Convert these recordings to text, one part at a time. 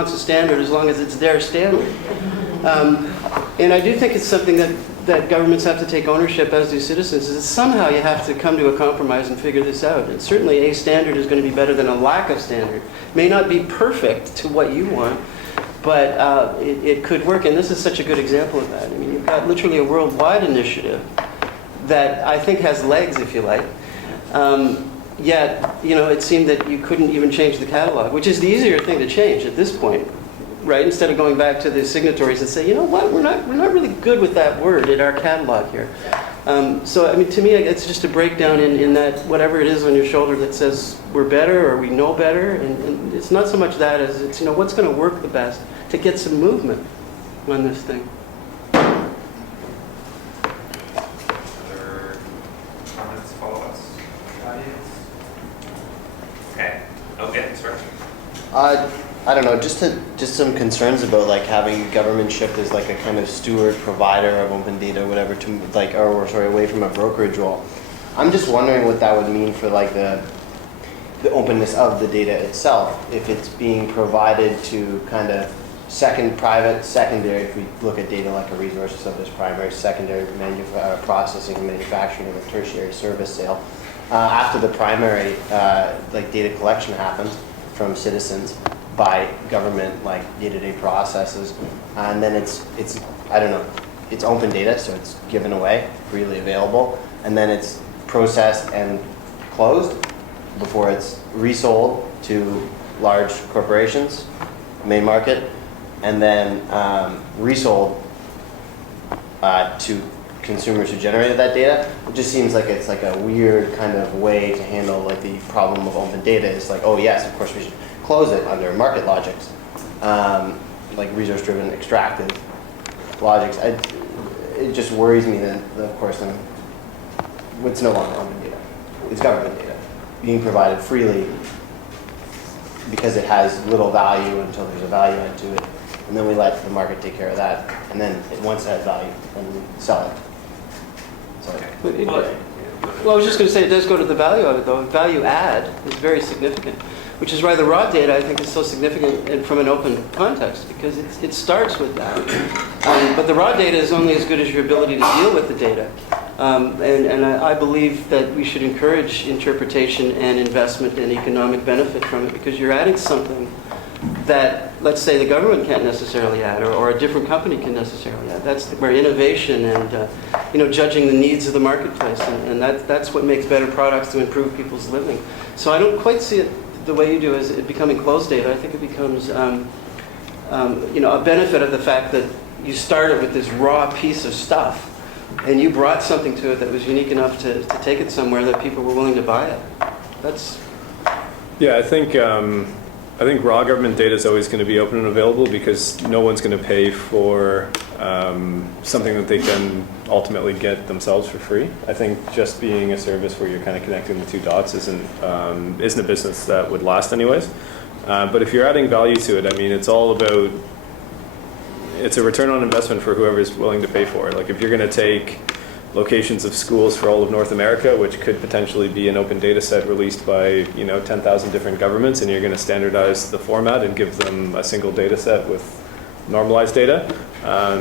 wants a standard as long as it's their standard. And I do think it's something that governments have to take ownership, as do citizens, is that somehow you have to come to a compromise and figure this out. And certainly a standard is going to be better than a lack of standard. It may not be perfect to what you want, but it could work. And this is such a good example of that. I mean, you've got literally a worldwide initiative that I think has legs, if you like. Yet, it seemed that you couldn't even change the catalog, which is the easier thing to change at this point, right? Instead of going back to the signatories and say, you know what, we're not really good with that word in our catalog here. So, I mean, to me, it's just a breakdown in that whatever it is on your shoulder that says we're better or we know better, and it's not so much that as it's, what's going to work the best to get some movement on this thing. Other comments, follow-ups? Audience? Okay. Okay, sorry. I don't know, just some concerns about like having government shift as like a kind of steward provider of open data, whatever, to like, away from a brokerage role. I'm just wondering what that would mean for like the openness of the data itself, if it's being provided to kind of private, secondary, if we look at data like a resource, so there's primary, secondary, processing, manufacturing, and a tertiary service sale. After the primary like data collection happens from citizens by government like day-to-day processes, and then it's I don't know, it's open data, so it's given away, freely available, and then it's processed and closed before it's resold to large corporations, main market, and then resold to consumers who generated that data. It just seems like it's like a weird kind of way to handle like the problem of open data. It's like, oh yes, of course we should close it under market logics, like resource-driven extractive logics. It just worries me that, of course, then it's no longer open data. It's government data being provided freely because it has little value until there's a value add to it, and then we let the market take care of that, and then once it has value, then we sell it. So, Well, I was just going to say it does go to the value of it, though. Value add is very significant, which is why the raw data, I think, is so significant from an open context, because it starts with that. But the raw data is only as good as your ability to deal with the data. And I believe that we should encourage interpretation and investment and economic benefit from it, because you're adding something that, let's say, the government can't necessarily add, or a different company can necessarily add. That's where innovation and judging the needs of the marketplace, and that's what makes better products to improve people's living. So I don't quite see it the way you do as it becoming closed data. I think it becomes a benefit of the fact that you started with this raw piece of stuff, and you brought something to it that was unique enough to take it somewhere that people were willing to buy it. Yeah, I think raw government data is always going to be open and available, because no one's going to pay for something that they can ultimately get themselves for free. I think just being a service where you're kind of connecting the two dots isn't a business that would last anyways. But if you're adding value to it, I mean, it's a return on investment for whoever's willing to pay for it. Like if you're going to take locations of schools for all of North America, which could potentially be an open data set released by 10,000 different governments, and you're going to standardize the format and give them a single data set with normalized data,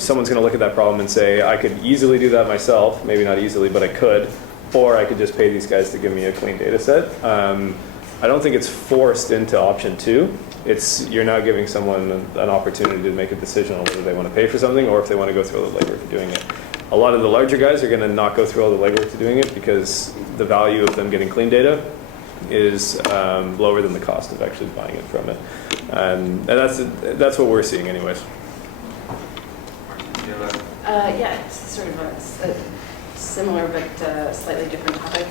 someone's going to look at that problem and say, I could easily do that myself, maybe not easily, but I could, or I could just pay these guys to give me a clean data set. I don't think it's forced into option 2. You're now giving someone an opportunity to make a decision on whether they want to pay for something or if they want to go through all the legwork of doing it. A lot of the larger guys are going to not go through all the legwork to doing it, because the value of them getting clean data is lower than the cost of actually buying it from it. And that's what we're seeing anyways. Yeah, it's sort of a similar but slightly different topic.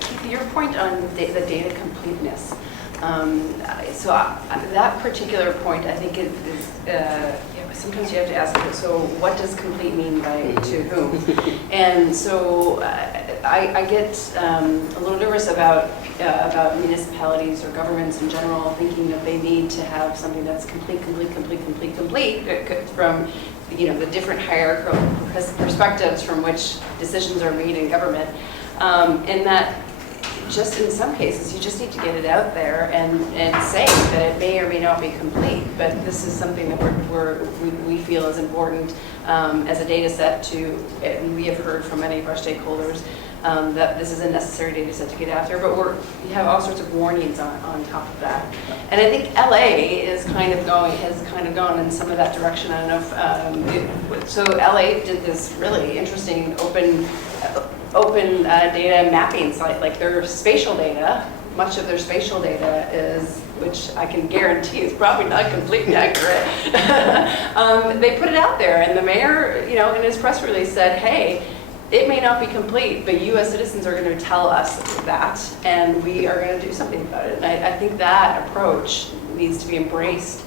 Keith, your point on the data completeness. So that particular point, I think, is sometimes you have to ask, so what does complete mean by to whom? And so I get a little nervous about municipalities or governments in general thinking that they need to have something that's complete from the different hierarchical perspectives from which decisions are made in government, and that just in some cases, you just need to get it out there and say that it may or may not be complete, but this is something that we feel is important as a data set to, and we have heard from many of our stakeholders that this is a necessary data set to get out there, but we have all sorts of warnings on top of that. And I think LA has kind of gone in some of that direction. I don't know if, so LA did this really interesting open data mapping site, like their spatial data, much of their spatial data is, which I can guarantee is probably not completely accurate. They put it out there, and the mayor, in his press release said, hey, it may not be complete, but you as citizens are going to tell us that, and we are going to do something about it. And I think that approach needs to be embraced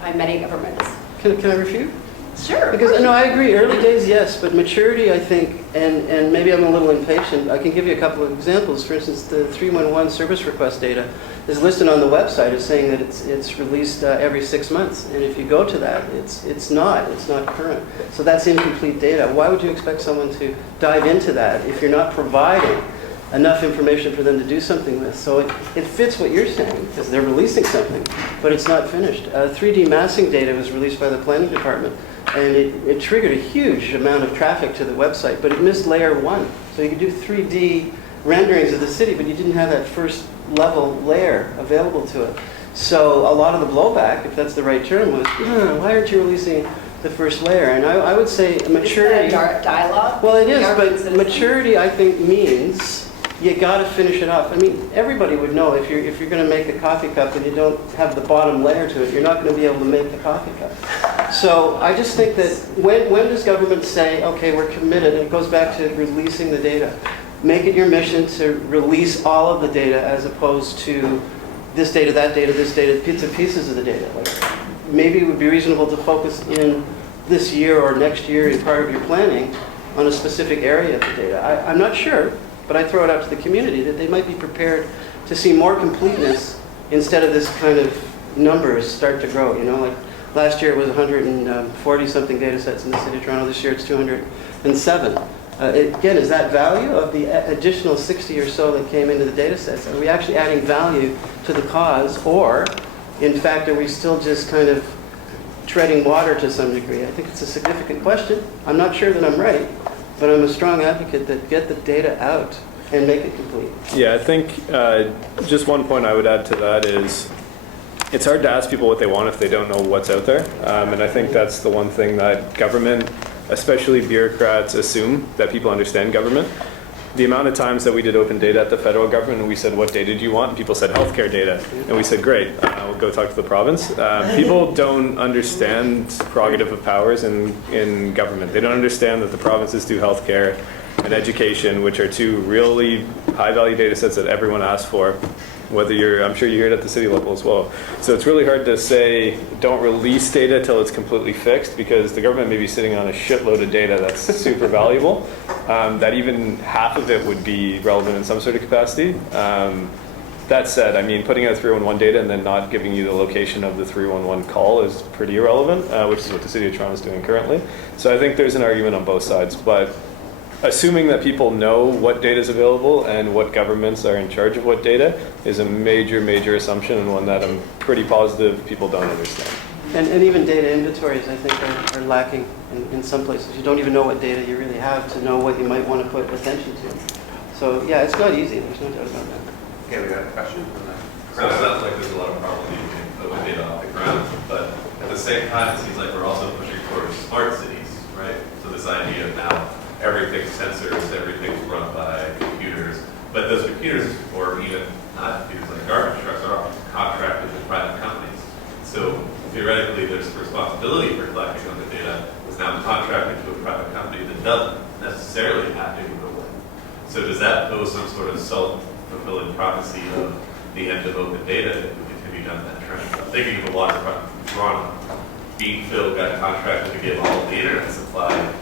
by many governments. Can I refute? Sure. Because, no, I agree, early days, yes, but maturity, I think, and maybe I'm a little impatient, I can give you a couple of examples. For instance, the 311 service request data is listed on the website as saying that it's released every 6 months. And if you go to that, it's not current. So that's incomplete data. Why would you expect someone to dive into that if you're not providing enough information for them to do something with? So it fits what you're saying, because they're releasing something, but it's not finished. 3D massing data was released by the planning department, and it triggered a huge amount of traffic to the website, but it missed layer 1. So you could do 3D renderings of the city, but you didn't have that first level layer available to it. So a lot of the blowback, if that's the right term, was, why aren't you releasing the first layer? And I would say maturity. Is that a dialogue? Well, it is, but maturity, I think, means you got to finish it off. I mean, everybody would know if you're going to make a coffee cup and you don't have the bottom layer to it, you're not going to be able to make the coffee cup. So I just think that when does government say, okay, we're committed, and it goes back to releasing the data. Make it your mission to release all of the data as opposed to this data, that data, this data, bits and pieces of the data. Like, maybe it would be reasonable to focus in this year or next year as part of your planning on a specific area of the data. I'm not sure, but I throw it out to the community that they might be prepared to see more completeness instead of this kind of numbers start to grow. Like last year it was 140 something data sets in the city of Toronto. This year it's 207. Again, is that value of the additional 60 or so that came into the data sets? Are we actually adding value to the cause, or in fact are we still just kind of treading water to some degree? I think it's a significant question. I'm not sure that I'm right, but I'm a strong advocate that get the data out and make it complete. Yeah, I think just one point I would add to that is it's hard to ask people what they want if they don't know what's out there. And I think that's the one thing that government, especially bureaucrats, assume that people understand government. The amount of times that we did open data at the federal government and we said, what data do you want? And people said healthcare data. And we said, great, we'll go talk to the province. People don't understand prerogative of powers in government. They don't understand that the provinces do healthcare and education, which are two really high value data sets that everyone asks for. Whether I'm sure you hear it at the city level as well. So it's really hard to say, don't release data till it's completely fixed, because the government may be sitting on a shitload of data that's super valuable, that even half of it would be relevant in some sort of capacity. That said, I mean, putting out 311 data and then not giving you the location of the 311 call is pretty irrelevant, which is what the City of Toronto is doing currently. So I think there's an argument on both sides, but assuming that people know what data is available and what governments are in charge of what data is a major, major assumption, and one that I'm pretty positive people don't understand. And even data inventories, I think, are lacking in some places. You don't even know what data you really have to know what you might want to put attention to. So yeah, it's not easy. There's no doubt about that. Okay, we got a question from So it sounds like there's a lot of problems getting open data off the ground, but at the same time, it seems like we're also pushing towards smart cities, right? So this idea of now everything's sensors, everything's run by computers, but those computers, or even not computers like garbage trucks, are often contracted with private companies. So theoretically, there's responsibility for collecting of the data is now contracted to a private company that doesn't necessarily have to give it away. So does that pose some sort of self-fulfilling prophecy of the end of open data if we continue down that trend? I'm thinking of the waterfront in Toronto. Beanfield got contracted to give all of the internet supply,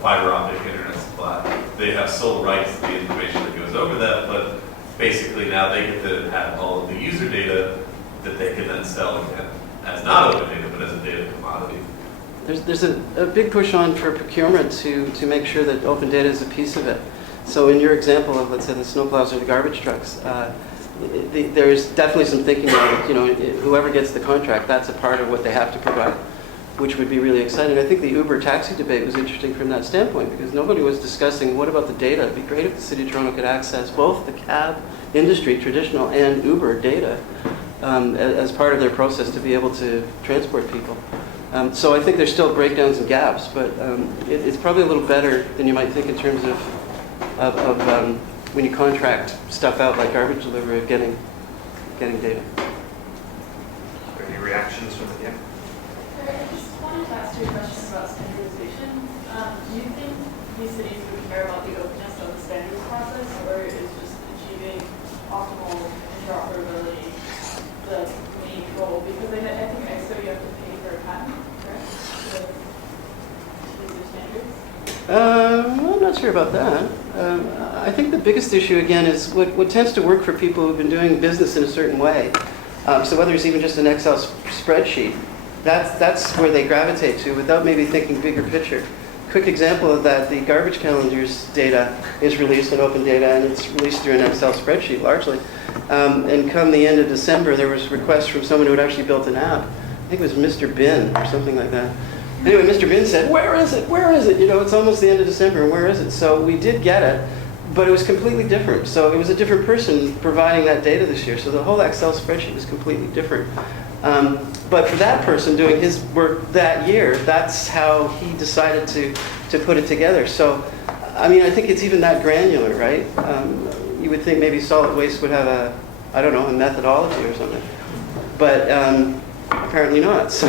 fiber optic internet supply. They have sole rights to the information that goes over that, but basically now they get to have all of the user data that they can then sell again as not open data, but as a data commodity. There's a big push on for procurement to make sure that open data is a piece of it. So in your example of, let's say, the snowplows or the garbage trucks, there's definitely some thinking about it. You know, whoever gets the contract, that's a part of what they have to provide, which would be really exciting. I think the Uber taxi debate was interesting from that standpoint because nobody was discussing what about the data. It'd be great if the City of Toronto could access both the cab industry, traditional, and Uber data as part of their process to be able to transport people. So I think there's still breakdowns and gaps, but it's probably a little better than you might think in terms of when you contract stuff out like garbage delivery of getting data. Any reactions from the team? I just wanted to ask you a question about standardization. Do you think these cities would care about the openness of the standards process, or is just achieving optimal interoperability the main goal? Because I think ISO you have to pay for a patent, correct? To use your standards? I'm not sure about that. I think the biggest issue, again, is what tends to work for people who've been doing business in a certain way. So whether it's even just an Excel spreadsheet, that's where they gravitate to without maybe thinking bigger picture. Quick example of that, the garbage calendars data is released in open data, and it's released through an Excel spreadsheet largely. And come the end of December, there was requests from someone who had actually built an app. I think it was Mr. Bin or something like that. Anyway, Mr. Bin said, where is it? Where is it? You know, it's almost the end of December, and where is it? So we did get it, but it was completely different. So it was a different person providing that data this year. So the whole Excel spreadsheet was completely different. But for that person doing his work that year, that's how he decided to put it together. So, I mean, I think it's even that granular, right? You would think maybe solid waste would have a methodology or something. But apparently not. So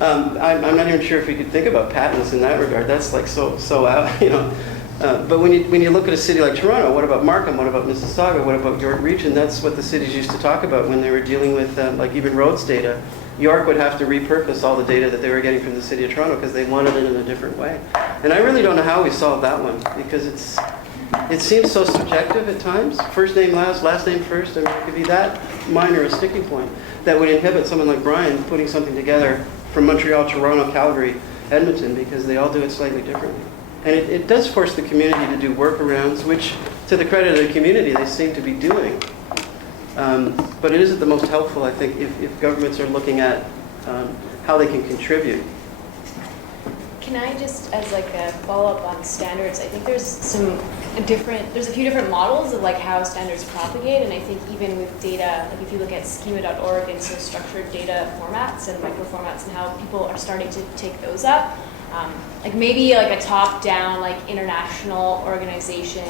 I'm not even sure if we could think about patents in that regard. That's like so out, you know. But when you look at a city like Toronto, what about Markham? What about Mississauga? What about York Region? That's what the cities used to talk about when they were dealing with like even roads data. York would have to repurpose all the data that they were getting from the City of Toronto because they wanted it in a different way. And I really don't know how we solved that one because it seems so subjective at times. First name last name first. I mean, it could be that minor a sticking point that would inhibit someone like Brian putting something together from Montreal, Toronto, Calgary, Edmonton, because they all do it slightly differently. And it does force the community to do workarounds, which, to the credit of the community, they seem to be doing. But it isn't the most helpful, I think, if governments are looking at how they can contribute. Can I just, as like a follow-up on standards, I think there's a few different models of like how standards propagate, and I think even with data, like if you look at schema.org and so structured data formats and microformats and how people are starting to take those up, like maybe like a top-down like international organization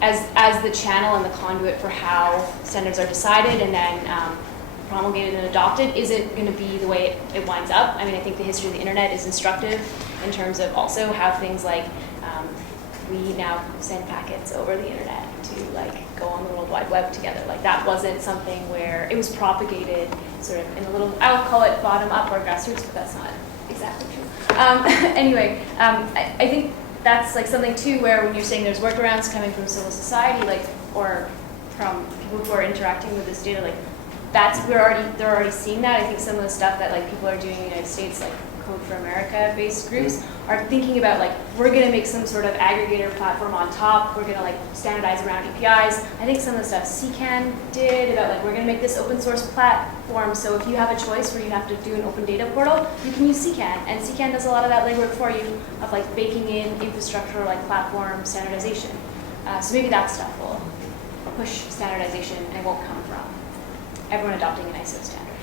as the channel and the conduit for how standards are decided and then promulgated and adopted isn't going to be the way it winds up. I mean, I think the history of the internet is instructive in terms of also how things like we now send packets over the internet to like go on the World Wide Web together. Like that wasn't something where it was propagated sort of in a little, I'll call it bottom up or grassroots, but that's not exactly true. Anyway, I think that's like something too where when you're saying there's workarounds coming from civil society, like or from people who are interacting with this data, like they're already seeing that. I think some of the stuff that like people are doing in the United States, like Code for America based groups, are thinking about like we're going to make some sort of aggregator platform on top. We're going to like standardize around APIs. I think some of the stuff CCAN did about like we're going to make this open source platform. So if you have a choice where you have to do an open data portal, you can use CCAN, and CCAN does a lot of that legwork for you of like baking in infrastructure like platform standardization. So maybe that stuff will push standardization and won't come from everyone adopting an ISO standard.